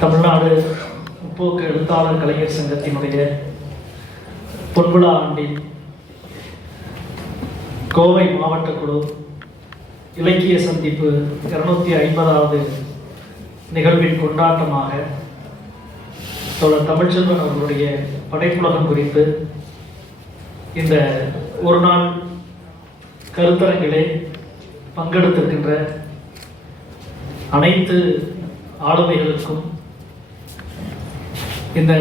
தமிழ்நாடு முற்போக்கு எழுத்தாளர் கலைஞர் சங்கத்தினுடைய பொன்விழா ஆண்டின் கோவை மாவட்ட குழு இலக்கிய சந்திப்பு இருநூத்தி ஐம்பதாவது நிகழ்வின் கொண்டாட்டமாக தோழர் தமிழ்ச்செல்வன் அவர்களுடைய படைப்புலகம் குறித்து இந்த ஒரு நாள் கருத்தரங்கிலே பங்கெடுத்திருக்கின்ற அனைத்து ஆளுமைகளுக்கும் இந்த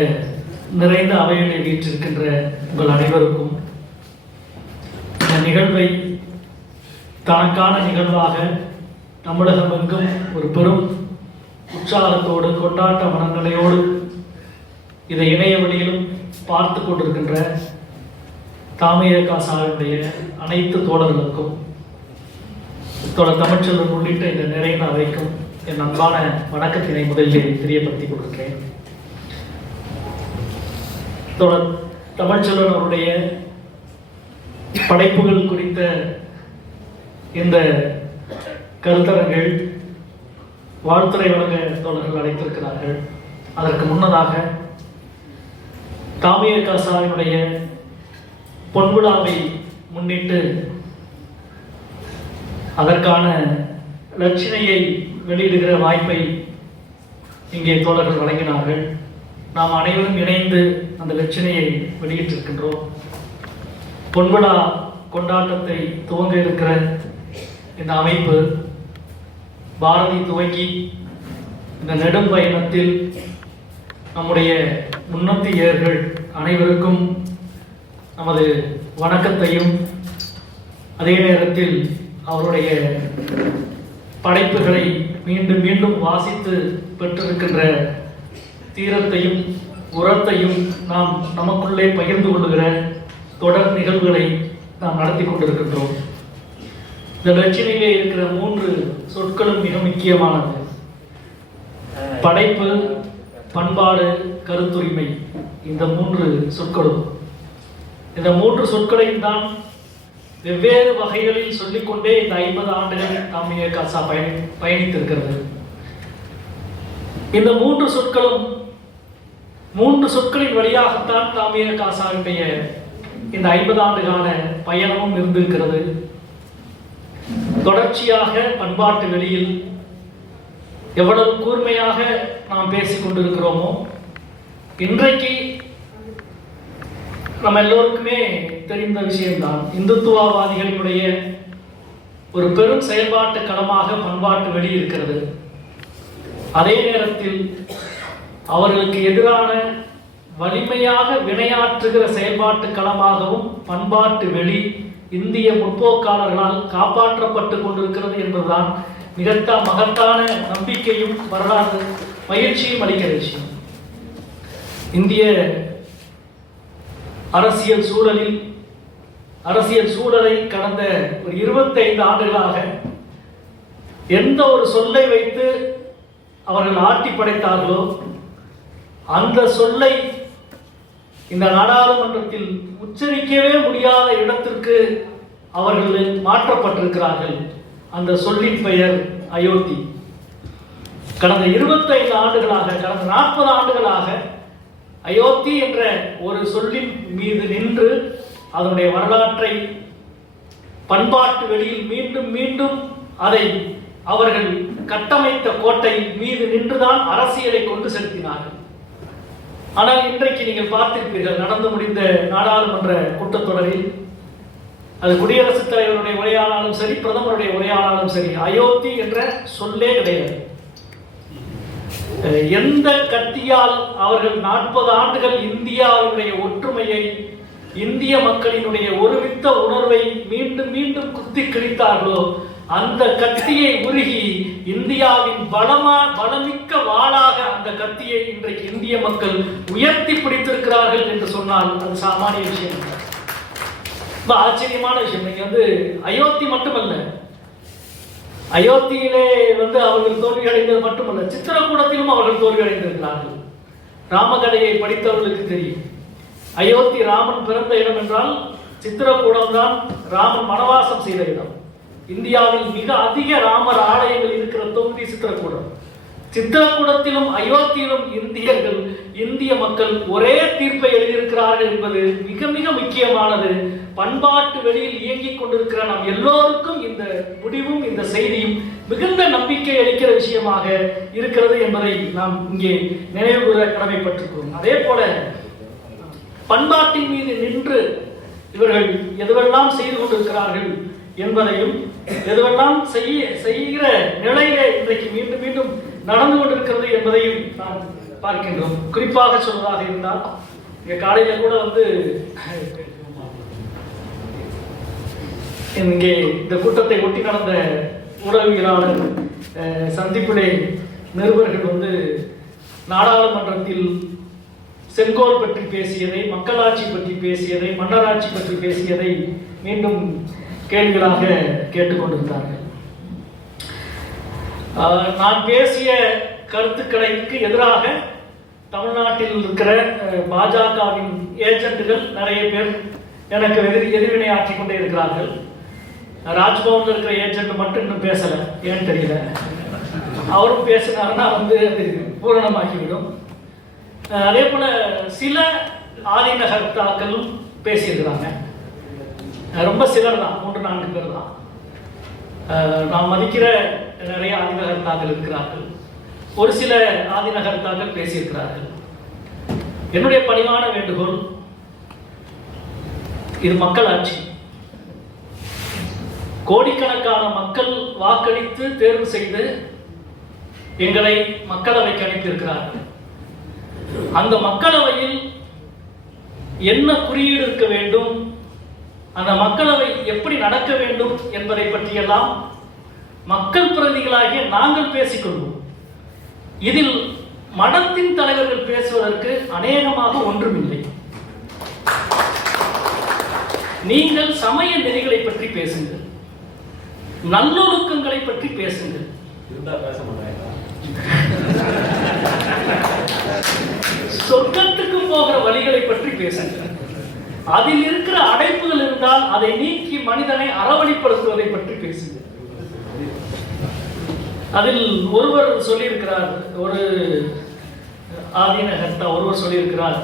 நிறைந்த அவைகளை வீற்றிருக்கின்ற உங்கள் அனைவருக்கும் இந்த நிகழ்வை தனக்கான நிகழ்வாக தமிழகம் எங்கும் ஒரு பெரும் உற்சாகத்தோடு கொண்டாட்ட மனநிலையோடு இதை இணைய வழியிலும் பார்த்து கொண்டிருக்கின்ற தாமிய அனைத்து தோழர்களுக்கும் தோழர் தமிழ்ச்செல்வன் உள்ளிட்ட இந்த நிறைந்த அவைக்கும் என் அன்பான வணக்கத்தினை முதலில் தெரியப்படுத்திக் கொள்கிறேன். தமிழ்ச்செல்வன் அவருடைய படைப்புகள் குறித்த இந்த கருத்தரங்கள் வாழ்த்துறை வழங்க தோழர்கள் அழைத்திருக்கிறார்கள். அதற்கு முன்னதாக தாமிய காசாவினுடைய பொன்விழாவை முன்னிட்டு அதற்கான லட்சணையை வெளியிடுகிற வாய்ப்பை இங்கே தோழர்கள் வழங்கினார்கள். நாம் அனைவரும் இணைந்து அந்த லட்சணையை வெளியிட்டிருக்கின்றோம். பொன்விழா கொண்டாட்டத்தை துவங்க இருக்கிற இந்த அமைப்பு பாரதி துவங்கி இந்த நெடும் பயணத்தில் நம்முடைய முன்னத்தியர்கள் அனைவருக்கும் நமது வணக்கத்தையும் அதே நேரத்தில் அவருடைய படைப்புகளை மீண்டும் மீண்டும் வாசித்து பெற்றிருக்கின்ற தீரத்தையும் உரத்தையும் நாம் நமக்குள்ளே பகிர்ந்து கொள்ளுகிற தொடர் நிகழ்வுகளை நாம் நடத்தி கொண்டிருக்கின்றோம். இந்த ரச்சனையிலே இருக்கிற மூன்று சொற்களும் மிக முக்கியமானது. படைப்பு பண்பாடு கருத்துரிமை இந்த மூன்று சொற்களும். இந்த மூன்று சொற்களையும் தான் வெவ்வேறு வகைகளில் சொல்லிக்கொண்டே இந்த ஐம்பது ஆண்டுகள் தாமிய காசா பயணி பயணித்திருக்கிறது. இந்த மூன்று சொற்களும் மூன்று சொற்களின் வழியாகத்தான் தாமிய காசாவுடைய இந்த ஐம்பது ஆண்டுகால பயணமும் இருந்திருக்கிறது. தொடர்ச்சியாக பண்பாட்டு வெளியில் எவ்வளவு கூர்மையாக நாம் பேசிக் கொண்டிருக்கிறோமோ இன்றைக்கு நம்ம எல்லோருக்குமே தெரிந்த விஷயம்தான் இந்துத்துவவாதிகளினுடைய ஒரு பெரும் செயல்பாட்டு களமாக பண்பாட்டு வெளி இருக்கிறது. அதே நேரத்தில் அவர்களுக்கு எதிரான வலிமையாக வினையாற்றுகிற செயல்பாட்டு களமாகவும் பண்பாட்டு வெளி இந்திய முற்போக்காளர்களால் காப்பாற்றப்பட்டு கொண்டிருக்கிறது என்பதுதான் மிகத்தா மகத்தான நம்பிக்கையும் வரலாறு பயிற்சியும் அளிக்கிற விஷயம். இந்திய அரசியல் சூழலில் அரசியல் சூழலை கடந்த ஒரு இருபத்தைந்து ஆண்டுகளாக எந்த ஒரு சொல்லை வைத்து அவர்கள் ஆட்டி படைத்தார்களோ அந்த சொல்லை இந்த நாடாளுமன்றத்தில் உச்சரிக்கவே முடியாத இடத்திற்கு அவர்கள் மாற்றப்பட்டிருக்கிறார்கள். அந்த சொல்லின் பெயர் அயோத்தி. கடந்த இருபத்தைந்து ஆண்டுகளாக கடந்த நாற்பது ஆண்டுகளாக அயோத்தி என்ற ஒரு சொல்லின் மீது நின்று அதனுடைய வரலாற்றை பண்பாட்டு வெளியில் மீண்டும் மீண்டும் அதை அவர்கள் கட்டமைத்த கோட்டை மீது நின்றுதான் அரசியலை கொண்டு செலுத்தினார்கள். ஆனால் இன்றைக்கு நீங்கள் பார்த்திருப்பீர்கள் நடந்து முடிந்த நாடாளுமன்ற கூட்டத்தொடரில் அது குடியரசுத் தலைவருடைய உரையானாலும் சரி பிரதமருடைய உரையானாலும் சரி அயோத்தி என்ற சொல்லே கிடையாது. எந்த கத்தியால் அவர்கள் நாற்பது ஆண்டுகள் இந்தியாவினுடைய ஒற்றுமையை இந்திய மக்களினுடைய ஒருமித்த உணர்வை மீண்டும் மீண்டும் குத்தி கிழித்தார்களோ அந்த கத்தியை உருகி இந்தியாவின் பலமா பலமிக்க வாளாக அந்த கத்தியை இன்றைக்கு இந்திய மக்கள் உயர்த்தி பிடித்திருக்கிறார்கள் என்று சொன்னால் அது சாமானிய விஷயம் ரொம்ப ஆச்சரியமான விஷயம். இன்னைக்கு வந்து அயோத்தி மட்டுமல்ல. அயோத்தியிலே வந்து அவர்கள் தோல்வி அடைந்தது மட்டுமல்ல. சித்திரக்கூடத்திலும் அவர்கள் தோல்வி அடைந்திருக்கிறார்கள் ராமகதையை படித்தவர்களுக்கு தெரியும். அயோத்தி ராமன் பிறந்த இடம் என்றால் சித்திரக்கூடம் தான் ராமன் வனவாசம் செய்த இடம். இந்தியாவில் மிக அதிக ராமர் ஆலயங்கள் இருக்கிற தொகுதி சித்திரக்கூடம். சித்திரக்கூடத்திலும் அயோத்தியிலும் இந்தியர்கள் இந்திய மக்கள் ஒரே தீர்ப்பை எழுதியிருக்கிறார்கள் என்பது மிக மிக முக்கியமானது. பண்பாட்டு வெளியில் இயங்கிக் கொண்டிருக்கிற நாம் எல்லோருக்கும் இந்த முடிவும் இந்த செய்தியும் மிகுந்த நம்பிக்கை அளிக்கிற விஷயமாக இருக்கிறது என்பதை நாம் இங்கே நினைவு கூற கடமைப்பட்டிருக்கிறோம். அதே போல பண்பாட்டின் மீது நின்று இவர்கள் எதுவெல்லாம் செய்து கொண்டிருக்கிறார்கள்? என்பதையும் எதுவெல்லாம் செய்ய செய்கிற நிலையிலே இன்றைக்கு மீண்டும் மீண்டும் நடந்து கொண்டிருக்கிறது என்பதையும் நாம் பார்க்கின்றோம். குறிப்பாக சொல்வதாக இருந்தால் இங்க காலையில கூட வந்து இங்கே இந்த கூட்டத்தை ஒட்டி நடந்த ஊடகவியலாளர் அஹ், சந்திப்பிலே நிருபர்கள் வந்து நாடாளுமன்றத்தில் செங்கோல் பற்றி பேசியதை மக்களாட்சி பற்றி பேசியதை மன்னராட்சி பற்றி பேசியதை மீண்டும் கேள்விகளாக கேட்டுக்கொண்டிருந்தார்கள் நான் பேசிய கருத்துக்களைக்கு எதிராக தமிழ்நாட்டில் இருக்கிற பாஜகவின் ஏஜென்ட்டுகள் நிறைய பேர் எனக்கு எதிர் எதிர்வினை ஆற்றிக் கொண்டே இருக்கிறார்கள். ராஜ்பவன்ல இருக்கிற ஏஜென்ட் மட்டும் இன்னும் பேசல ஏன்னு தெரியல. அவரும் பேசினாருன்னா வந்து அது பூரணமாகிவிடும். அதே போல சில ஆதிநகர்த்தாக்களும் பேசியிருக்கிறாங்க. ரொம்ப சிலர் தான் மூன்று நான்கு பேர் தான். நாம் மதிக்கிற நிறைய ஆதிநகர்த்தாக்கள் இருக்கிறார்கள். ஒரு சில ஆதிநகர்த்தாக்கள் பேசியிருக்கிறார்கள். என்னுடைய பணிவான வேண்டுகோள் இது மக்களாட்சி. கோடிக்கணக்கான மக்கள் வாக்களித்து தேர்வு செய்து எங்களை மக்களவைக்கு அனுப்பியிருக்கிறார்கள். அந்த மக்களவையில் என்ன குறியீடு இருக்க வேண்டும் அந்த மக்களவை எப்படி நடக்க வேண்டும் என்பதை பற்றியெல்லாம் மக்கள் பிரதிகளாகிய நாங்கள் பேசிக்கொள்வோம். இதில் மடத்தின் தலைவர்கள் பேசுவதற்கு அநேகமாக ஒன்றுமில்லை. நீங்கள் சமய நெறிகளை பற்றி பேசுங்கள். நல்லொழுக்கங்களை பற்றி பேசுங்கள். சொர்க்கத்துக்கு போகிற வழிகளை பற்றி பேசுங்கள். அதில் இருக்கிற அடைப்புகள் இருந்தால் அதை நீக்கி மனிதனை அறவழிப்படுத்துவதை பற்றி பேசுங்கள். அதில் ஒருவர் சொல்லியிருக்கிறார் ஒரு ஆதீனகர்த்தா ஒருவர் சொல்லியிருக்கிறார்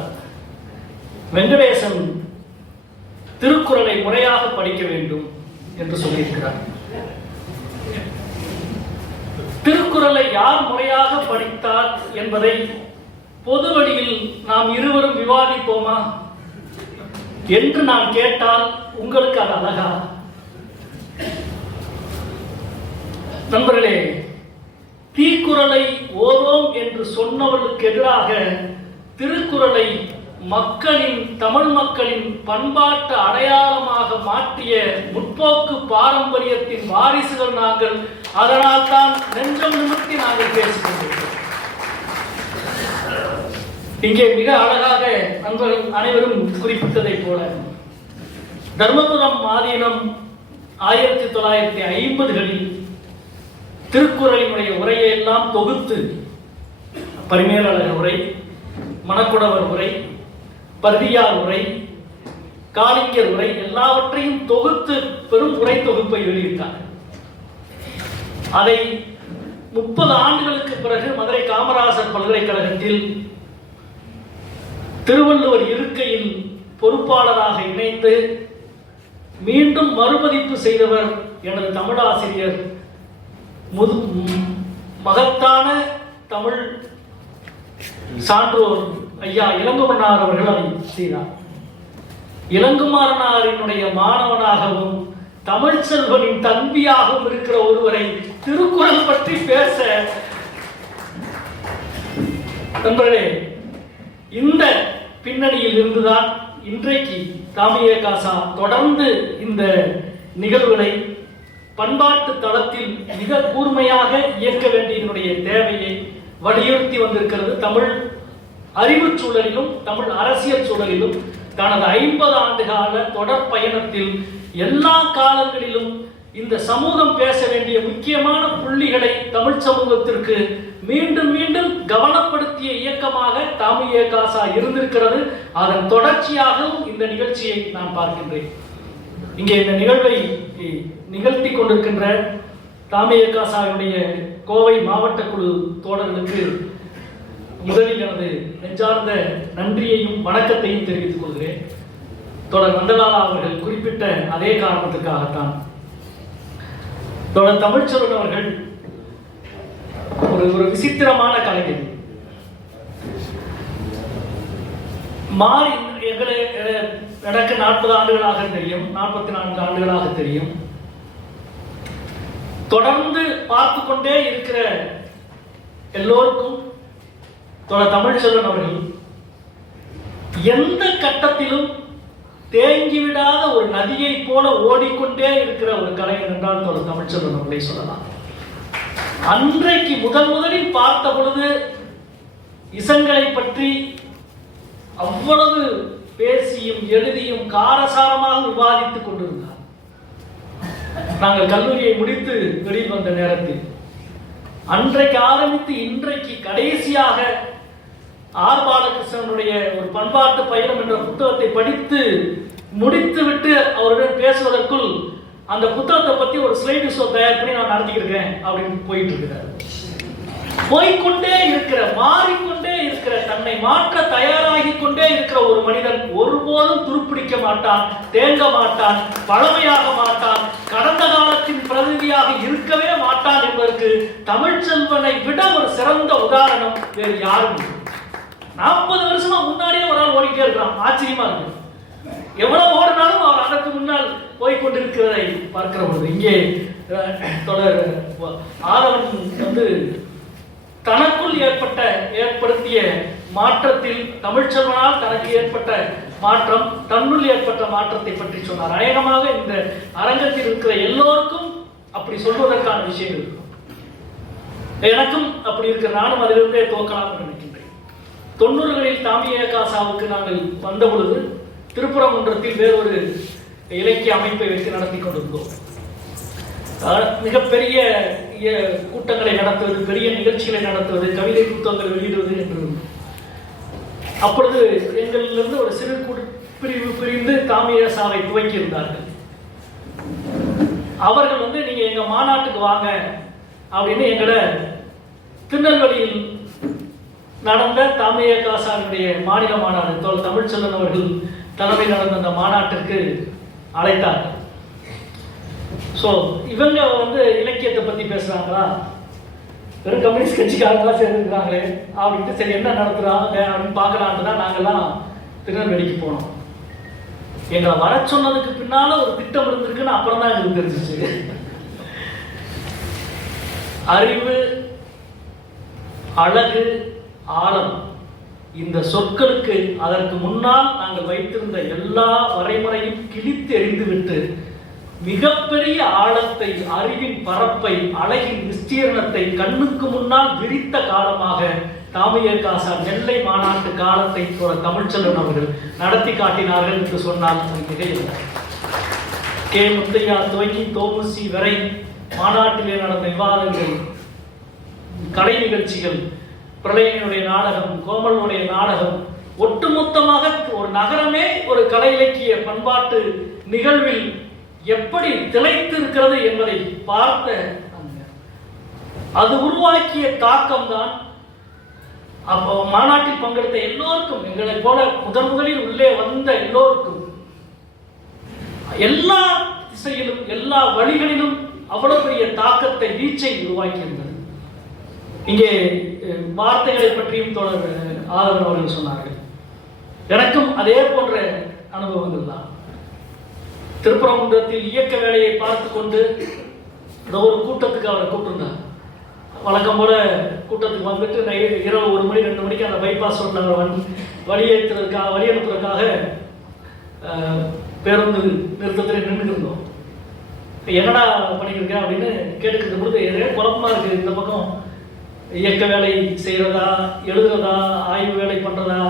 வெங்கடேசன் திருக்குறளை முறையாக படிக்க வேண்டும் என்று சொல்லியிருக்கிறார். திருக்குறளை யார் முறையாக படித்தார் என்பதை பொது வழியில் நாம் இருவரும் விவாதிப்போமா? என்று நான் கேட்டால் உங்களுக்கு அது அழகா? நண்பர்களே தீக்குறளை ஓரோம் என்று சொன்னவர்களுக்கு எதிராக திருக்குறளை மக்களின் தமிழ் மக்களின் பண்பாட்டு அடையாளமாக மாற்றிய முற்போக்கு பாரம்பரியத்தின் வாரிசுகள் நாங்கள். அதனால் தான் நெஞ்சம் நிமித்தி நாங்கள் பேசிக்கொண்டிருக்கிறோம் இங்கே மிக அழகாக நண்பர்கள் அனைவரும் குறிப்பிட்டதை போல தர்மபுரம் ஆதீனம் ஆயிரத்தி தொள்ளாயிரத்தி ஐம்பதுகளில் திருக்குறளினுடைய உரையை எல்லாம் தொகுத்து பரிமேலாளர் உரை மணக்குடவர் உரை பர்தியார் உரை காளிங்கர் உரை எல்லாவற்றையும் தொகுத்து பெரும் உரை தொகுப்பை வெளியிட்டார். அதை முப்பது ஆண்டுகளுக்கு பிறகு மதுரை காமராசர் பல்கலைக்கழகத்தில் திருவள்ளுவர் இருக்கையின் பொறுப்பாளராக இணைந்து மீண்டும் மறுபதிப்பு செய்தவர் எனது தமிழாசிரியர் முது மகத்தான தமிழ் சான்றோர் ஐயா இளங்குமரனார் அவர்கள் அதை செய்தார். இளங்குமரனாரினுடைய மாணவனாகவும் தமிழ் செல்வனின் தம்பியாகவும் இருக்கிற ஒருவரை திருக்குறள் பற்றி பேச நண்பர்களே இந்த பின்னணியில் இருந்துதான் இன்றைக்கு தாமிய காசா தொடர்ந்து இந்த நிகழ்வுகளை பண்பாட்டு தளத்தில் மிக கூர்மையாக இயக்க வேண்டியதனுடைய தேவையை வலியுறுத்தி வந்திருக்கிறது. தமிழ் அறிவுச் சூழலிலும் தமிழ் அரசியல் சூழலிலும் தனது ஐம்பது ஆண்டு கால தொடர் பயணத்தில் எல்லா காலங்களிலும் இந்த சமூகம் பேச வேண்டிய முக்கியமான புள்ளிகளை தமிழ் சமூகத்திற்கு மீண்டும் மீண்டும் கவனப்படுத்திய இயக்கமாக தமிழ் ஏகாசா இருந்திருக்கிறது. அதன் தொடர்ச்சியாகவும் இந்த நிகழ்ச்சியை நான் பார்க்கின்றேன். இங்கே இந்த நிகழ்வை நிகழ்த்தி கொண்டிருக்கின்ற தாமியக்கா சாருடைய கோவை மாவட்ட குழு தோழர்களுக்கு முதலில் எனது நெஞ்சார்ந்த நன்றியையும் வணக்கத்தையும் தெரிவித்துக் கொள்கிறேன். தொடர் நந்தலாலா அவர்கள் குறிப்பிட்ட அதே காரணத்துக்காகத்தான் தொடர் தமிழ்ச்செல்வன் அவர்கள் ஒரு ஒரு விசித்திரமான கலைஞர் மாறி எங்களை நடக்க எனக்கு நாற்பது ஆண்டுகளாக தெரியும் நாற்பத்தி நான்கு ஆண்டுகளாக தெரியும். தொடர்ந்து பார்த்து கொண்டே இருக்கிற எல்லோருக்கும் தமிழ் செல்வன் அவர்கள் எந்த கட்டத்திலும் தேங்கி விடாத ஒரு நதியை போல ஓடிக்கொண்டே இருக்கிற ஒரு கலைஞர் என்றால் தொடர் தமிழ்ச்செல்வன் அவர்களை சொல்லலாம். அன்றைக்கு முதன் முதலில் பார்த்த பொழுது இசங்களை பற்றி அவ்வளவு பேசியும் எழுதியும் காரசாரமாக விவாதித்துக் கொண்டிருந்தார். நாங்கள் கல்லூரியை முடித்து வெளியில் வந்த நேரத்தில் அன்றைக்கு ஆரம்பித்து இன்றைக்கு கடைசியாக ஆர் பாலகிருஷ்ணனுடைய ஒரு பண்பாட்டு பயணம் என்ற புத்தகத்தை படித்து முடித்துவிட்டு அவருடன் பேசுவதற்குள் அந்த புத்தகத்தை பத்தி ஒரு ஸ்லைடு ஷோ தயார் பண்ணி நான் நடத்திக்கிறேன் அப்படின்னு போயிட்டு இருக்கிறார் போய்க்கொண்டே இருக்கிற மாறிக்கொண்டே இருக்கிற தன்னை மாற்ற தயாராகி கொண்டே இருக்கிற ஒரு மனிதன் ஒருபோதும் துருப்பிடிக்க மாட்டான் தேங்க மாட்டான் பழமையாக மாட்டான் கடந்த காலத்தின் பிரதிநிதியாக இருக்கவே மாட்டான் என்பதற்கு தமிழ்ச்செல்வனை விட ஒரு சிறந்த உதாரணம் வேறு யாரும் இல்லை. நாற்பது வருஷமா முன்னாடியே ஒரு ஆள் ஓடிக்கிட்டே இருக்கிறான் ஆச்சரியமா இருக்கு. எவ்வளவு ஓடினாலும் அவர் அதற்கு முன்னால் போய்கொண்டிருக்கிறதை பார்க்கிற பொழுது இங்கே தொடர் ஆதவன் வந்து தனக்குள் ஏற்பட்ட ஏற்படுத்திய மாற்றத்தில் தமிழ்ச்செல்வனால் தனக்கு ஏற்பட்ட மாற்றம் தன்னுள் ஏற்பட்ட மாற்றத்தை பற்றி சொன்னார். அநேகமாக இந்த அரங்கத்தில் இருக்கிற எல்லோருக்கும் அப்படி சொல்வதற்கான விஷயம் இருக்கும். எனக்கும் அப்படி இருக்கிற நானும் அதிலிருந்தே துவக்கலாம் நினைக்கின்றேன். தொண்ணூறுகளில் தாமிய காசாவுக்கு நாங்கள் வந்த பொழுது திருப்புறங்குன்றத்தில் வேறொரு இலக்கிய அமைப்பை வைத்து நடத்தி கொண்டிருந்தோம். மிகப்பெரிய இய- கூட்டங்களை நடத்துவது பெரிய நிகழ்ச்சிகளை நடத்துவது கவிதை புத்தகங்கள் வெளியிடுவது என்று. அப்பொழுது எங்களிலிருந்து ஒரு சிறு பிரிவு பிரிந்து தாமியசாவை துவக்கி இருந்தார்கள் அவர்கள் வந்து நீங்க எங்க மாநாட்டுக்கு வாங்க அப்படின்னு எங்களை திருநெல்வேலியில் நடந்த தாமிய காசாவினுடைய மாநில மாநாடு தோல் தமிழ்ச்செல்வன் அவர்கள் தலைமையில் நடந்த அந்த மாநாட்டிற்கு அழைத்தார்கள் ஸோ இவங்க வந்து இலக்கியத்தை பற்றி பேசுகிறாங்களா வெறும் கம்யூனிஸ்ட் கட்சிக்காரங்களா சேர்ந்துருக்காங்களே அப்படின்ட்டு சரி என்ன நடத்துகிறாங்க அப்படின்னு பார்க்கலான்ட்டு தான் நாங்கள்லாம் திருநெல்வேலிக்கு போனோம். எங்களை வர சொன்னதுக்கு பின்னால ஒரு திட்டம் இருந்திருக்குன்னு அப்புறம் தான் எங்களுக்கு தெரிஞ்சிச்சு. அறிவு அழகு ஆழம். இந்த சொற்களுக்கு அதற்கு முன்னால் நாங்கள் வைத்திருந்த எல்லா வரைமுறையும் கிழித்து எறிந்துவிட்டு மிகப்பெரிய ஆழத்தை அறிவின் பரப்பை அழகின் விஸ்தீர்ணத்தை கண்ணுக்கு முன்னால் விரித்த காலமாக தாமியர் காசா நெல்லை மாநாட்டு காலத்தை தமிழ்ச்செல்வன் அவர்கள் நடத்தி காட்டினார்கள் என்று சொன்னால் மிகையில்லை. கே. முத்தையா துவங்கி தோமுசி வரை மாநாட்டிலே நடந்த விவாதங்கள் கலை நிகழ்ச்சிகள் பிரளயனுடைய நாடகம் கோமலனுடைய நாடகம் ஒட்டுமொத்தமாக ஒரு நகரமே ஒரு கலை இலக்கிய பண்பாட்டு நிகழ்வில் எப்படி திளைத்து இருக்கிறது என்பதை பார்த்த அந்த- அது உருவாக்கிய தாக்கம் தான் அப்போ மாநாட்டில் பங்கெடுத்த எல்லோருக்கும் எங்களை போல முதன் முதலில் உள்ளே வந்த எல்லோருக்கும். எல்லா திசையிலும் எல்லா வழிகளிலும் அவ்வளவு பெரிய தாக்கத்தை வீச்சை உருவாக்கியிருந்தது. இங்கே வார்த்தைகளை பற்றியும் தொடர் அஹ், ஆதவன் அவர்கள் சொன்னார்கள். எனக்கும் அதே போன்ற அனுபவங்கள் தான் திருப்பரங்குன்றத்தில் இயக்க வேலையை பார்த்து கொண்டு ஏதோ ஒரு கூட்டத்துக்கு அவரை கூப்பிட்டுருந்தார். வழக்கம் போல கூட்டத்துக்கு வந்துட்டு நை இரவு ஒரு மணி ரெண்டு மணிக்கு அந்த பைபாஸ் ரோட்டில் அவரை வண்டி வழியேற்றுறதுக்காக வழி அனுப்புறதுக்காக பேருந்து நிறுத்தத்தில் நின்றுட்டு இருந்தோம். என்னடா பண்ணியிருக்கேன் அப்படின்னு கேட்டுக்கிட்டு பொழுது ஏதோ குழப்பமா இருக்குது இந்த பக்கம். இயக்க வேலை செய்கிறதா எழுதுறதா ஆய்வு வேலை பண்ணுறதா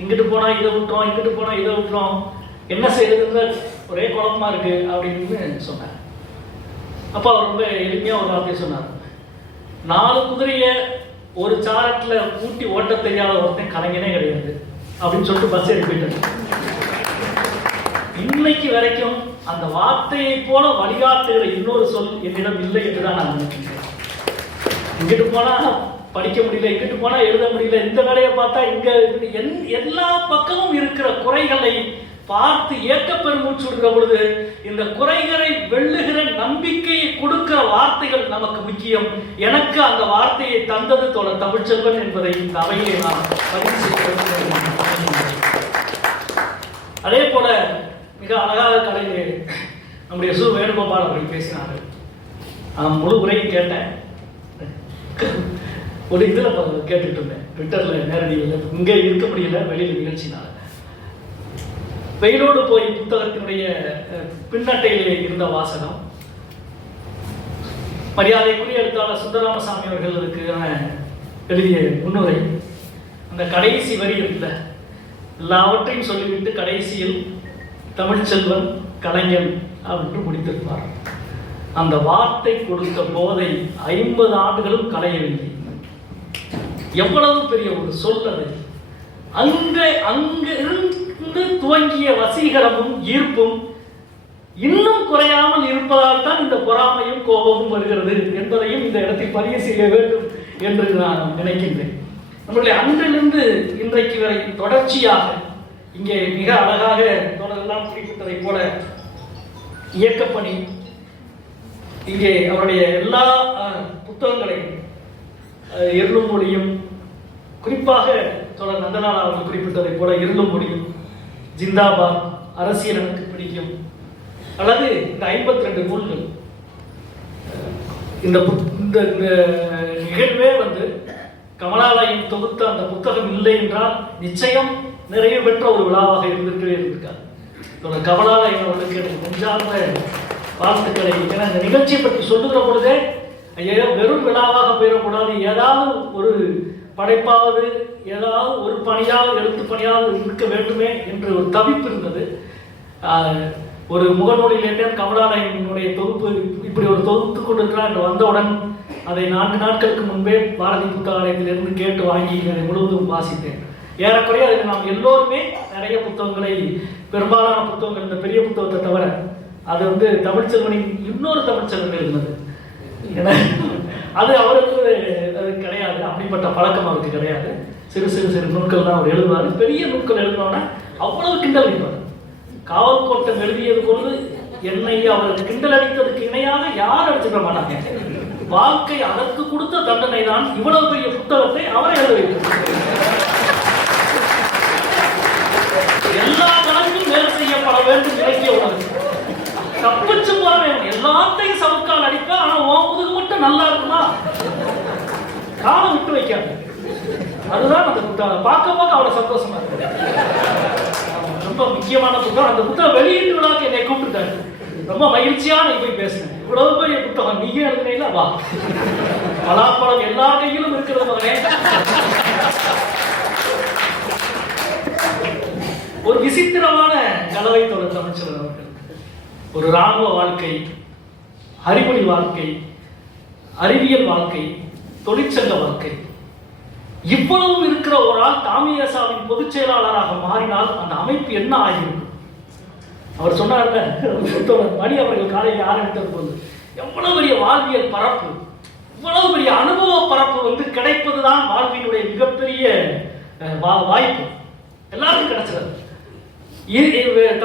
இங்கிட்டு போனால் இதை விட்டுறோம் இங்கிட்டு போனால் இதை விட்டுறோம் என்ன செய்யறதுங்கிற ஒரே குழப்பமா இருக்கு அப்படின்னு சொன்னார். அப்போ அவர் ரொம்ப எளிமையாக ஒரு வார்த்தை சொன்னார். நாலு குதிரையை ஒரு சாரத்தில் ஊட்டி ஓட்ட தெரியாத ஒருத்தன் கலைஞனே கிடையாது அப்படின்னு சொல்லிட்டு பஸ் ஏறி போயிட்டாரு. இன்னைக்கு வரைக்கும் அந்த வார்த்தையை போல வழிகாட்டுகிற இன்னொரு சொல் என்னிடம் இல்லை என்றுதான் நான் நினைக்கிறேன். இங்கிட்டு போனா படிக்க முடியல இங்கிட்டு போனா எழுத முடியல இந்த வேலையை பார்த்தா இங்க என் எல்லா பக்கமும் இருக்கிற குறைகளை பார்த்து ஏக்க பெருமூச்சு விடுகிற பொழுது இந்த குறைகளை வெல்லுகிற நம்பிக்கையை கொடுக்கிற வார்த்தைகள் நமக்கு முக்கியம். எனக்கு அந்த வார்த்தையை தந்தது தோழர் தமிழ்ச்செல்வன் என்பதை இந்த அவையை நான் பதிவு அதே போல மிக அழகாக கலைஞர் நம்முடைய சு. வேணுகோபால் அவர்கள் பேசினார்கள். நான் முழு உரையை கேட்டேன். ஒரு இதில் கேட்டுட்டு இருந்தேன். ட்விட்டரில் நேரடியில் இங்கே இருக்க முடியல வெளியில் நிகழ்ச்சினால். வெயிலோடு போய் புத்தகத்தினுடைய பின்னட்டையில் பின்னட்டையிலே இருந்த வாசகம். மரியாதைக்குரிய எழுத்தாளர் சுந்தரராமசாமி அவர்களுக்கு எழுதிய முன்னுரை. அந்த கடைசி வரி இல்லை எல்லாவற்றையும் சொல்லிவிட்டு கடைசியில் தமிழ்ச்செல்வன் கலைஞன் அப்படின்னு முடித்திருப்பார். அந்த வார்த்தை கொடுத்த போதை ஐம்பது ஆண்டுகளும் கலையவில்லை எவ்வளவு பெரிய ஒரு சொல் அது. அங்கே அங்கு இருந்து துவங்கிய வசீகரமும் ஈர்ப்பும் இன்னும் குறையாமல் இருப்பதால் தான் இந்த பொறாமையும் கோபமும் வருகிறது என்பதையும் இந்த இடத்தில் பதிவு செய்ய வேண்டும் என்று நான் நினைக்கின்றேன். நம்முடைய அன்றிலிருந்து இன்றைக்கு வரை தொடர்ச்சியாக இங்கே மிக அழகாக தொடரெல்லாம் குறிப்பிட்டதை போல இயக்கப்பணி இங்கே அவருடைய எல்லா புத்தகங்களையும் இருளும் மொழியும் குறிப்பாக தொடர் நந்தலால் அவர்கள் குறிப்பிட்டதைப் போல இருளும் மொழியும் ஜிந்தாபாத் அரசியல் எனக்கு பிடிக்கும். அல்லது இந்த ஐம்பத்தி ரெண்டு நூல்கள் இந்த புத்- இந்த இந்த நிகழ்வே வந்து கமலாலயம் தொகுத்த அந்த புத்தகம் இல்லை என்றால் நிச்சயம் நிறைவு பெற்ற ஒரு விழாவாக இருந்திருக்கவே இருந்திருக்கார். கமலாலயம் அவர்களுக்கு எனக்கு நெஞ்சார்ந்த வாழ்த்துக்களை ஏன்னா இந்த நிகழ்ச்சியை பற்றி சொல்லுகிற பொழுதே ஐயோ வெறும் விழாவாக போயிடக்கூடாது. ஏதாவது ஒரு படைப்பாவது ஏதாவது ஒரு பணியாவது எழுத்து பணியாவது இருக்க வேண்டுமே என்று ஒரு தவிப்பு இருந்தது. ஒரு முகநூலிலேயே கமலாலயனுடைய தொகுப்பு இப்படி ஒரு தொகுத்து கொண்டிருக்கிறார் என்று வந்தவுடன் அதை நான்கு நாட்களுக்கு முன்பே பாரதி புத்தகாலயத்திலிருந்து கேட்டு வாங்கி அதை முழுவதும் வாசித்தேன். ஏறக்குறைய அதில் நாம் எல்லோருமே நிறைய புத்தகங்களை பெரும்பாலான புத்தகங்கள் இந்த பெரிய புத்தகத்தை தவிர அது வந்து தமிழ்ச்செல்வனின் இன்னொரு தமிழ்ச்செல்வன் எழுதினது ஏன்னா, அது அவருக்கு அது கிடையாது. அப்படிப்பட்ட பழக்கம் அவருக்கு கிடையாது. சிறு சிறு சிறு நூல்கள் தான் அவர் எழுதுவார். பெரிய நூல்கள் எழுதினோன்னா அவ்வளவு கிண்டல் அடிப்பார். காவல் கோட்டம் எழுதியது பொழுது என்னை அவர் கிண்டல் அடித்ததுக்கு இணையாக யார் அடிச்சுக்க மாட்டாங்க? வாழ்க்கை அதற்கு கொடுத்த தண்டனை தான் இவ்வளவு பெரிய புத்தகத்தை அவரை எழுத வைத்தார் எல்லா கணக்கும் வேலை செய்யப்பட வேண்டும் இலக்கிய உணர்வு. தப்பிச்சு போறவன் எல்லாத்தையும் சவுக்கால் அடிப்ப ஆனா உன் முதுகு மட்டும் நல்லா இருக்குமா? காலம் விட்டு வைக்காது அதுதான் அந்த புத்தகம். பார்க்க பார்க்க அவ்வளவு சந்தோஷமா இருக்கு. ரொம்ப முக்கியமான புத்தகம். அந்த புத்தகம் வெளியீட்டு விழாக்கு என்னை கூப்பிட்டுட்டாரு. ரொம்ப மகிழ்ச்சியா நீ போய் பேசுனேன் இவ்வளவு பெரிய புத்தகம் நீயே எழுதுனீங்களா? வா. பலாப்பழம் எல்லா கையிலும் இருக்கிறது மகனே ஒரு விசித்திரமான கலவை தொடர்ந்து அமைச்சர் ஒரு இராணுவ வாழ்க்கை அறிவொளி வாழ்க்கை அறிவியல் வாழ்க்கை தொழிற்சங்க வாழ்க்கை. இவ்வளவும் இருக்கிற ஒரு ஆள் தாமியசாவின் பொதுச் செயலாளராக மாறினால் அந்த அமைப்பு என்ன ஆகியிருக்கும் அவர் சொன்னார்ல மணி அவர்கள் காலையில் ஆரம்பித்தது போது எவ்வளவு பெரிய வாழ்வியல் பரப்பு இவ்வளவு பெரிய அனுபவ பரப்பு வந்து கிடைப்பதுதான் வாழ்வினுடைய மிகப்பெரிய வா- வாய்ப்பு. எல்லாருக்கும் கிடைச்சது இ- இ-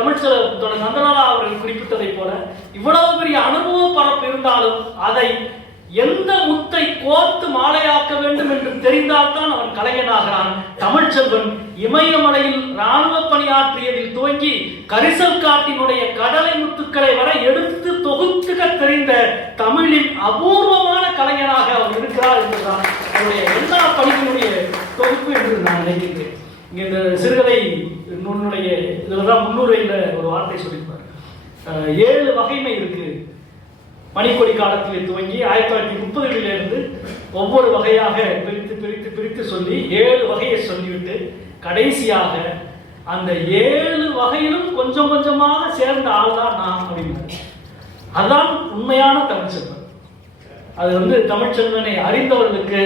நந்தலாலா அவர்கள் குறிப்பிட்டதைப் போல இவ்வளவு பெரிய அனுபவ பரப்பு இருந்தாலும் அதை எந்த முத்தை கோர்த்து மாலையாக்க வேண்டும் என்று தெரிந்தால்தான் அவன் கலைஞனாகிறான். தமிழ்ச்செல்வன் இமயமலையில் இராணுவ பணியாற்றியதில் துவங்கி கரிசல் காட்டினுடைய கடலை முத்துக்களை வரை எடுத்து தொகுத்துக தெரிந்த தமிழின் அபூர்வமான கலைஞனாக அவர் இருக்கிறார் என்றுதான் அவருடைய எல்லா பணிகளுடைய தொகுப்பு என்று நான் நினைக்கின்றேன். இந்த சிறுகதை நூலுடைய இதில் தான் முன்னுரையில் ஒரு வார்த்தை சொல்லியிருப்பார். ஏழு வகைமை இருக்கு. மணிக்கொடி காலத்திலே துவங்கி ஆயிரத்தி தொள்ளாயிரத்தி முப்பதுகளிலிருந்து ஒவ்வொரு வகையாக பிரித்து பிரித்து பிரித்து சொல்லி ஏழு வகையை சொல்லிவிட்டு கடைசியாக அந்த ஏழு வகையிலும் கொஞ்சம் கொஞ்சமாக சேர்ந்த ஆள் தான் நான் அப்படின்னு அதுதான் உண்மையான தமிழ்ச்செல்வன். அது வந்து தமிழ்ச்செல்வனை அறிந்தவர்களுக்கு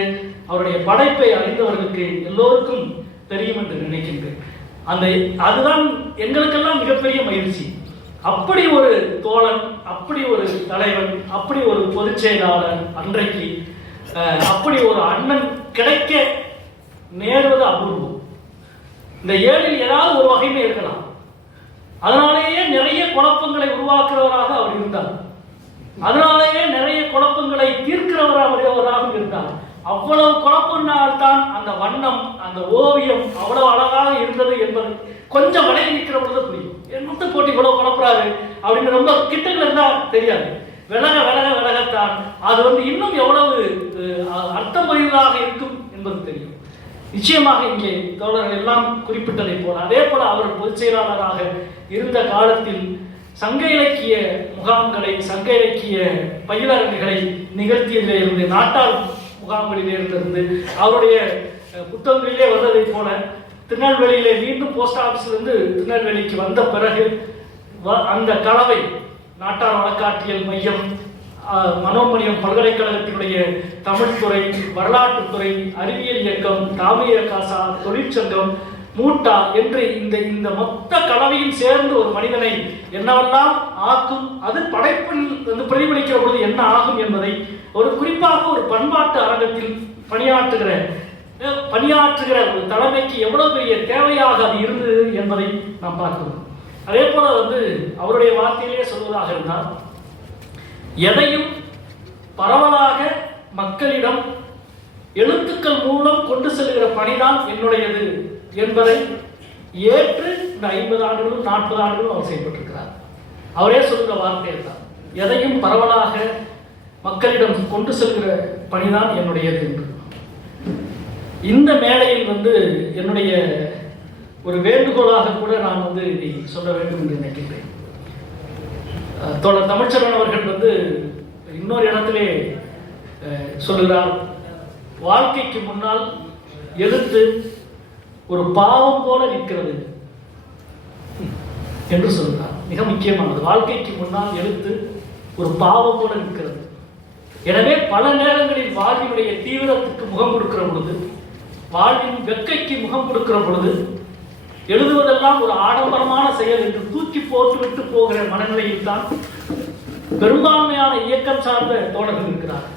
அவருடைய படைப்பை அறிந்தவர்களுக்கு எல்லோருக்கும் தெரியும் என்று நினைக்கின்றேன். அந்த அதுதான் எங்களுக்கெல்லாம் மிகப்பெரிய மகிழ்ச்சி. அப்படி ஒரு தோழன் அப்படி ஒரு தலைவன் அப்படி ஒரு பொதுச் செயலாளர் அன்றைக்கு அப்படி ஒரு அண்ணன் கிடைக்க நேர்வது அபூர்வம். இந்த ஏழில் ஏதாவது ஒரு வகையுமே இருக்கலாம். அதனாலேயே நிறைய குழப்பங்களை உருவாக்குறவராக அவர் இருந்தார். அதனாலேயே நிறைய குழப்பங்களை தீர்க்கிறவராக இருந்தார். அவ்வளவு குழப்பம்னால்தான் அந்த வண்ணம் அந்த ஓவியம் அவ்வளவு அழகாக இருந்தது என்பது கொஞ்சம் வளைய நிற்கிற பொழுது புரியும். என் முத்து போட்டி இவ்வளவு குழப்பறாரு அப்படின்னு ரொம்ப கிட்டங்கள் இருந்தா தெரியாது. விலக விலக விலகத்தான். அது வந்து இன்னும் எவ்வளவு அஹ், அர்த்தம் இருக்கும் என்பது தெரியும். நிச்சயமாக இங்கே தோழர்கள் எல்லாம் குறிப்பிட்டதைப் போல அதே போல அவர் பொதுச் செயலாளராக இருந்த காலத்தில் சங்க இலக்கிய முகாம்களை சங்க இலக்கிய பயிலரங்குகளை நிகழ்த்தியதிலிருந்து நாட்டால் முகாம்களிலே இருந்திருந்து அவருடைய புத்தகங்களிலே வந்ததைப் போல திருநெல்வேலியிலே மீண்டும் போஸ்ட் ஆபீஸிலிருந்து திருநெல்வேலிக்கு வந்த பிறகு வ- அந்த கலவை நாட்டார் வழக்காட்டியல் மையம் மனோமணியம் பல்கலைக்கழகத்தினுடைய தமிழ்துறை வரலாற்றுத்துறை அறிவியல் இயக்கம் தாமிய காசா தொழிற்சங்கம் மூட்டா என்று இந்த இந்த மொத்த கலவையும் சேர்ந்து ஒரு மனிதனை என்னவெல்லாம் ஆக்கும் அது படைப்பில் வந்து பிரதிபலிக்கிற பொழுது என்ன ஆகும் என்பதை ஒரு குறிப்பாக ஒரு பண்பாட்டு அரங்கத்தில் பணியாற்றுகிற பணியாற்றுகிற ஒரு தலைமைக்கு எவ்வளவு பெரிய தேவையாக அது இருந்தது என்பதை நாம் பார்க்கிறோம். அதே போல வந்து அவருடைய வார்த்தையிலே சொல்வதாக இருந்தால் எதையும் பரவலாக மக்களிடம் எழுத்துக்கள் மூலம் கொண்டு செல்கிற பணிதான் என்னுடையது என்பதை ஏற்று இந்த ஐம்பது ஆண்டுகளும் நாற்பது ஆண்டுகளும் அவர் செயல்பட்டிருக்கிறார். அவரே சொல்கிற வார்த்தையை தான் எதையும் பரவலாக மக்களிடம் கொண்டு செல்கிற பணிதான் என்னுடையது என்று. இந்த மேடையில் வந்து என்னுடைய ஒரு வேண்டுகோளாக கூட நான் வந்து இதை சொல்ல வேண்டும் என்று நினைக்கின்றேன். தோழர் தமிழ்ச்சரன் அவர்கள் வந்து இன்னொரு இடத்திலே சொல்லுகிறார் வாழ்க்கைக்கு முன்னால் எழுத்து ஒரு பாவம் போல நிற்கிறது என்று சொல்கிறார் மிக முக்கியமானது. வாழ்க்கைக்கு முன்னால் எழுத்து ஒரு பாவம் போல நிற்கிறது. எனவே பல நேரங்களில் வாழ்வினுடைய தீவிரத்துக்கு முகம் கொடுக்கிற பொழுது வாழ்வின் வெக்கைக்கு முகம் கொடுக்கிற பொழுது எழுதுவதெல்லாம் ஒரு ஆடம்பரமான செயல் என்று தூக்கி போட்டுவிட்டு போகிற மனநிலையில் தான் பெரும்பான்மையான இயக்கம் சார்ந்த தோழர்கள் இருக்கிறார்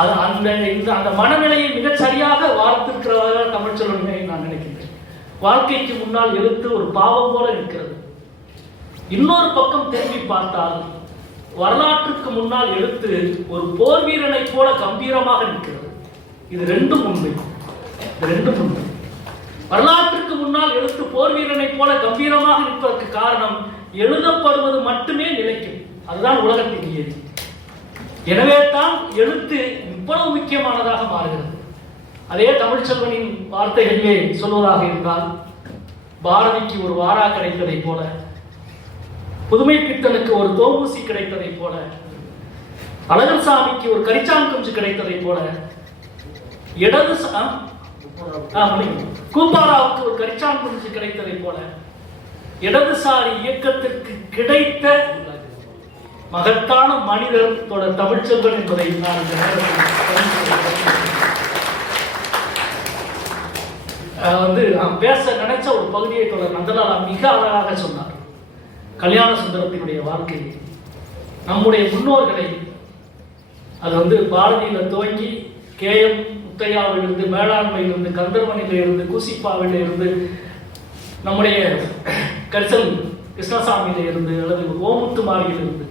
அது அந்த இந்த அந்த மனநிலையை மிகச் சரியாக வார்த்திருக்கிறதாக தமிழ்ச்சொல்வனை நான் நினைக்கின்றேன். வாழ்க்கைக்கு முன்னால் எழுத்து ஒரு பாவம் போல இருக்கிறது இன்னொரு பக்கம் திரும்பி பார்த்தால் வரலாற்றுக்கு முன்னால் எழுத்து ஒரு போர் வீரனை போல கம்பீரமாக நிற்கிறது. இது ரெண்டும் உண்மை. ரெண்டும் உண்மை. வரலாற்றுக்கு முன்னால் எழுத்து போர் வீரனை போல கம்பீரமாக நிற்பதற்கு காரணம் எழுதப்படுவது மட்டுமே நிலைக்கும். அதுதான் உலகத்தின் இயல்பு எனவே தான் எழுத்து இவ்வளவு முக்கியமானதாக மாறுகிறது. அதே தமிழ்ச்செல்வனின் வார்த்தைகளிலே சொல்வதாக இருந்தால் பாரதிக்கு ஒரு வாரா கிடைத்ததைப் போல புதுமை பித்தனுக்கு ஒரு தோபூசி கிடைத்ததைப் போல அழகர் சாமிக்கு ஒரு கரிச்சான் குஞ்சு கிடைத்ததைப் போல இடது கூப்பாராவுக்கு ஒரு கரிச்சான் குஞ்சு கிடைத்ததை போல இடதுசாரி இயக்கத்திற்கு கிடைத்த மகத்தான மனிதர் தொடர் தமிழ்ச்செல்வன் என்பதை நான் வந்து நான் பேச நினைச்ச ஒரு பகுதியை தொடர் நந்தலாலா மிக அழகாக சொன்னார். கல்யாண சுந்தரத்தினுடைய வாழ்க்கை. நம்முடைய முன்னோர்களை அது வந்து பாரதியில் துவங்கி கே எம் முத்தையாவிலிருந்து மேலாண்மையிலிருந்து கந்தர்வனிலிருந்து கூசிப்பாவிலிருந்து நம்முடைய கரிசல் கிருஷ்ணசாமியில இருந்து அல்லது ஓமுத்துமாரியிலிருந்து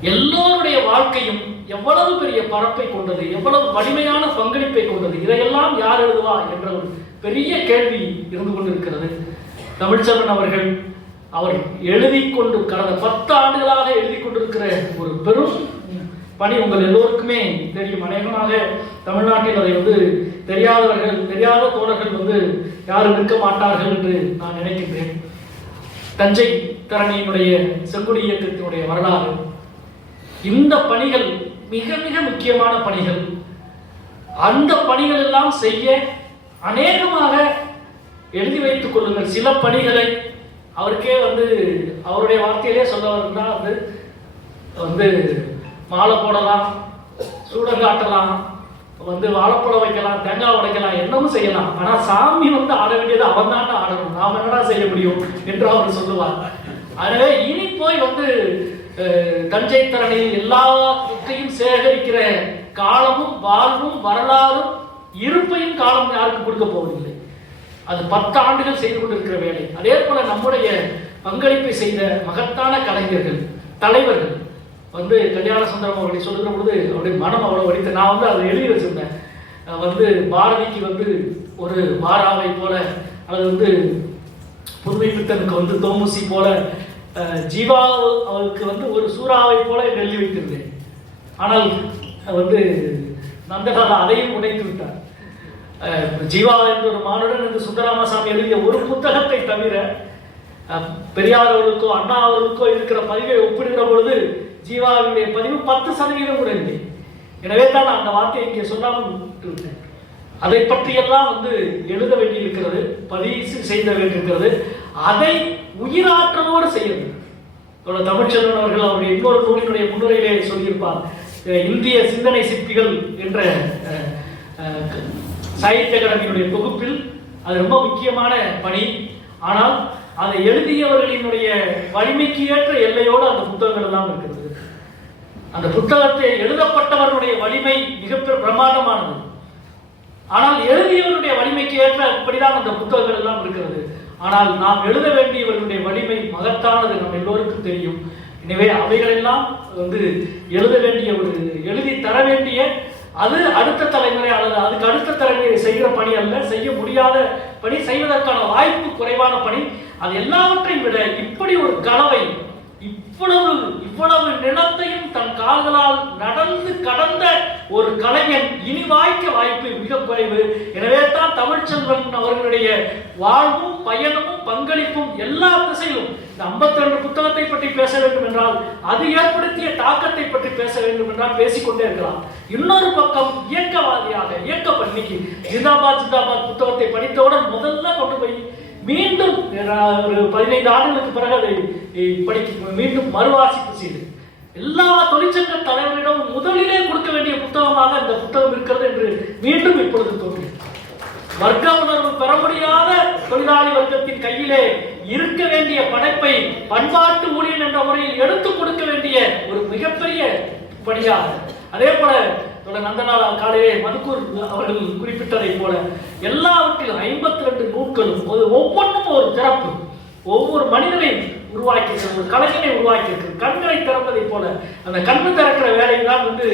எல்லோருடைய வாழ்க்கையும் எவ்வளவு பெரிய பரப்பை கொண்டது எவ்வளவு வலிமையான பங்களிப்பை கொண்டது இதையெல்லாம் யார் எழுதுவா என்ற ஒரு பெரிய கேள்வி இருந்து கொண்டிருக்கிறது. தமிழ்ச்செல்வன் அவர்கள் அவர் எழுதி கொண்டு கடந்த பத்து ஆண்டுகளாக எழுதி கொண்டிருக்கிற ஒரு பெரும் பணி உங்கள் எல்லோருக்குமே தெரியும். அநேகமாக தமிழ்நாட்டில் அதை வந்து தெரியாதவர்கள் தெரியாத தோழர்கள் வந்து யாரும் இருக்க மாட்டார்கள் என்று நான் நினைக்கின்றேன். தஞ்சை தரணியினுடைய செங்குடி இயக்கத்தினுடைய வரலாறு. இந்த பணிகள் மிக மிக முக்கியமான பணிகள். அந்த பணிகள் எல்லாம் செய்ய அநேகமாக எழுதி வைத்துக் கொள்ளுங்கள். சில பணிகளை அவருக்கே வந்து அவருடைய வார்த்தையிலே சொல்ல வந்து வந்து மாலை போடலாம் சூடம் காட்டலாம் வந்து வாழைப்பழம் வைக்கலாம் தேங்காய் உடைக்கலாம் என்னமும் செய்யலாம். ஆனால் சாமி வந்து ஆட வேண்டியது அவன் தான் ஆடணும் நாம என்னடா செய்ய முடியும் என்று அவர் சொல்லுவார். ஆகவே இனி போய் வந்து தஞ்சை தரணியில் எல்லாத்தையும் சேகரிக்கிற காலமும் வாழ்வும் வரலாறும் இருப்பையும் காலம் யாருக்கும் கொடுக்க போவதில்லை. அது பத்து ஆண்டுகள் செய்து கொண்டிருக்கிற வேலை. அதே போல நம்முடைய பங்களிப்பை செய்த மகத்தான கலைஞர்கள் தலைவர்கள் வந்து கல்யாண சுந்தரம் அவர்களை சொல்லுகிற பொழுது அவருடைய மனம் அவ்வளோ வடித்து நான் வந்து அதை எழுதி வச்சிருந்தேன். வந்து பாரதிக்கு வந்து ஒரு வாராவை போல அல்லது வந்து புதுமை பித்தனுக்கு வந்து தோமுசி போல ஜீவா அவருக்கு வந்து ஒரு சூறாவை போல எழுதி வைத்திருந்தேன். ஆனால் வந்து நந்தலால் அதையும் உடைத்து விட்டார். ஜீவா என்ற ஒரு மானுடன் இந்த சுந்தராமசாமி எழுதிய ஒரு புத்தகத்தை தவிர பெரியார் அவர்களுக்கோ அண்ணா அவர்களுக்கோ இருக்கிற பதிவை ஒப்பிடுகிற பொழுது ஜீவாவினுடைய பதிவு பத்து சதவீதம் கூட இல்லை. எனவே தான் நான் அந்த வார்த்தையை இங்கே சொல்லாமல் விட்டு அதை பற்றியெல்லாம் வந்து எழுத வேண்டியிருக்கிறது பதிவு செய்த வேண்டியிருக்கிறது. அதை உயிராற்றலோடு செய்ய வேண்டும். தமிழ்ச்செல்வன் அவர்கள் அவருடைய இன்னொரு நூலினுடைய முன்னுரையிலே சொல்லியிருப்பார் இந்திய சிந்தனை சிற்பிகள் என்ற சாகித்ய அகாடமியினுடைய தொகுப்பில் அது ரொம்ப முக்கியமான பணி. ஆனால் அதை எழுதியவர்களினுடைய வலிமைக்கு ஏற்ற எல்லையோடு அந்த புத்தகங்கள் எல்லாம் இருக்கிறது. அந்த புத்தகத்தை எழுதப்பட்டவர்களுடைய வலிமை மிக பிரமாண்டமானது. ஆனால் எழுதியவருடைய வலிமைக்கு ஏற்ற அப்படிதான் அந்த புத்தகங்கள் எல்லாம் இருக்கிறது. ஆனால் நாம் எழுத வேண்டியவர்களுடைய வலிமை மகத்தானது நம் எல்லோருக்கும் தெரியும். எனவே அவைகளெல்லாம் வந்து எழுத வேண்டிய ஒரு எழுதி தர வேண்டிய அது அடுத்த தலைமுறை அல்லது அதுக்கு அடுத்த தலைமுறை செய்கிற பணி அல்ல செய்ய முடியாத பணி செய்வதற்கான வாய்ப்பு குறைவான பணி. அது எல்லாவற்றையும் விட இப்படி ஒரு கனவை இவ்வளவு இவ்வளவு நிலத்தையும் தன் கால்களால் நடந்து கடந்த ஒரு கலைஞன் இனி வாய்க்க வாய்ப்பு மிக குறைவு. எனவே தான் தமிழ்ச்செல்வன் அவர்களுடைய வாழ்வும் பயணமும் பங்களிப்பும் எல்லா திசையிலும் இந்த 52 புத்தகத்தை பற்றி பேச வேண்டும் என்றால் அது ஏற்படுத்திய தாக்கத்தை பற்றி பேச வேண்டும் என்றால் பேசிக்கொண்டே இருக்கலாம். இன்னொரு பக்கம் இயக்கவாதியாக இயக்க பண்ணிக்கு ஜிந்தாபாத் ஜிந்தாபாத் புத்தகத்தை படித்தவுடன் முதல்ல கொண்டு போய் மீண்டும் ஒரு பதினைந்து ஆண்டுகளுக்கு பிறகு அதை படிக்க மீண்டும் மறுவாசிப்பு செய்து. எல்லா தொழிற்சங்க தலைவரிடம் முதலிலே கொடுக்க வேண்டிய புத்தகமாக இந்த புத்தகம் இருக்கிறது என்று மீண்டும் இப்பொழுது தோன்றியது வர்க்க உணர்வு பெற முடியாத தொழிலாளி வர்க்கத்தின் கையிலே இருக்க வேண்டிய படைப்பை பண்பாட்டு ஊழியன் என்ற முறையில் எடுத்துக் கொடுக்க வேண்டிய ஒரு மிகப்பெரிய பணியாக அதே போல தொடர் நந்தனாலா காலையிலே மதுக்கூர் அவர்கள் குறிப்பிட்டதை போல எல்லாவற்றிலும் ஐம்பத்தி ரெண்டு நூல்களும் ஒரு- ஒவ்வொன்றும் ஒரு திறப்பு ஒவ்வொரு மனிதனையும் உருவாக்கி கலைஞனை உருவாக்கி கண்களை திறப்பதை போல அந்த கண்ணு திறக்கிற வேலை தான் வந்து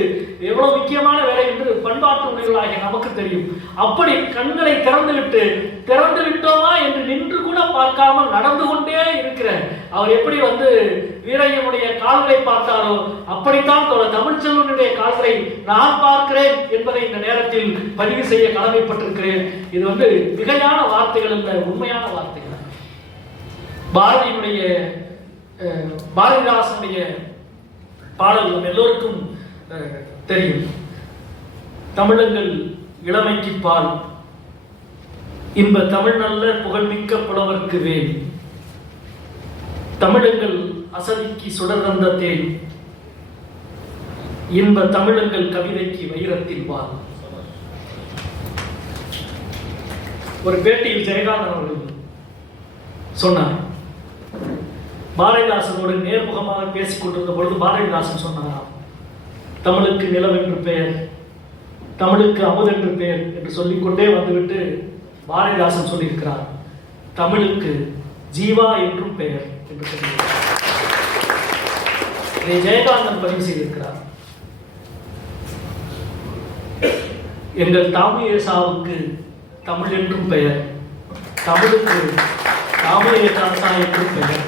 எவ்வளவு முக்கியமான வேலை என்று பண்பாட்டு உணர்வுகளாகிய நமக்கு தெரியும். அப்படி கண்களை திறந்து விட்டு திறந்து விட்டோமா என்று நின்று கூட பார்க்காமல் நடந்து கொண்டே இருக்கிற அவர் எப்படி வந்து வீரையனுடைய கால்களை பார்த்தாரோ அப்படித்தான் தோழர் தமிழ்ச்செல்வனுடைய கால்களை நான் பார்க்கிறேன் என்பதை இந்த நேரத்தில் பதிவு செய்ய கடமைப்பட்டிருக்கிறேன். இது வந்து மிகையான வார்த்தைகள் அல்ல உண்மையான வார்த்தைகள். பாரதியினுடைய பாரதிதாசனுடைய பாடல் நம்ம எல்லோருக்கும் தெரியும். தமிழங்கள் இளமைக்கு பால். இன்ப தமிழ் நல்ல புகழ்மிக்க புலவர்க்கு வேல். தமிழங்கள் அசதிக்கு சுடர் தந்த தேன். இன்ப தமிழங்கள் கவிதைக்கு வைரத்தில் பால். ஒரு பேட்டியில் ஜெயகாந்தன் அவர்கள் சொன்னார் பாரதிதாசனோடு நேர்முகமாக பேசிக் கொண்டிருந்த பொழுது பாரதிதாசன் சொன்னாராம் தமிழுக்கு நிலம் என்று பெயர் தமிழுக்கு அமுது என்று பெயர் என்று சொல்லிக்கொண்டே வந்துவிட்டு பாரதிதாசன் சொல்லியிருக்கிறார் தமிழுக்கு ஜீவா என்றும் பெயர் என்று சொல்லியிருக்கிறார். இதை ஜெயகாந்தன் பதிவு செய்திருக்கிறார். எங்கள் தாமியேசாவுக்கு தமிழ் என்றும் பெயர் தமிழுக்கு தாமிரேசாசா என்றும் பெயர்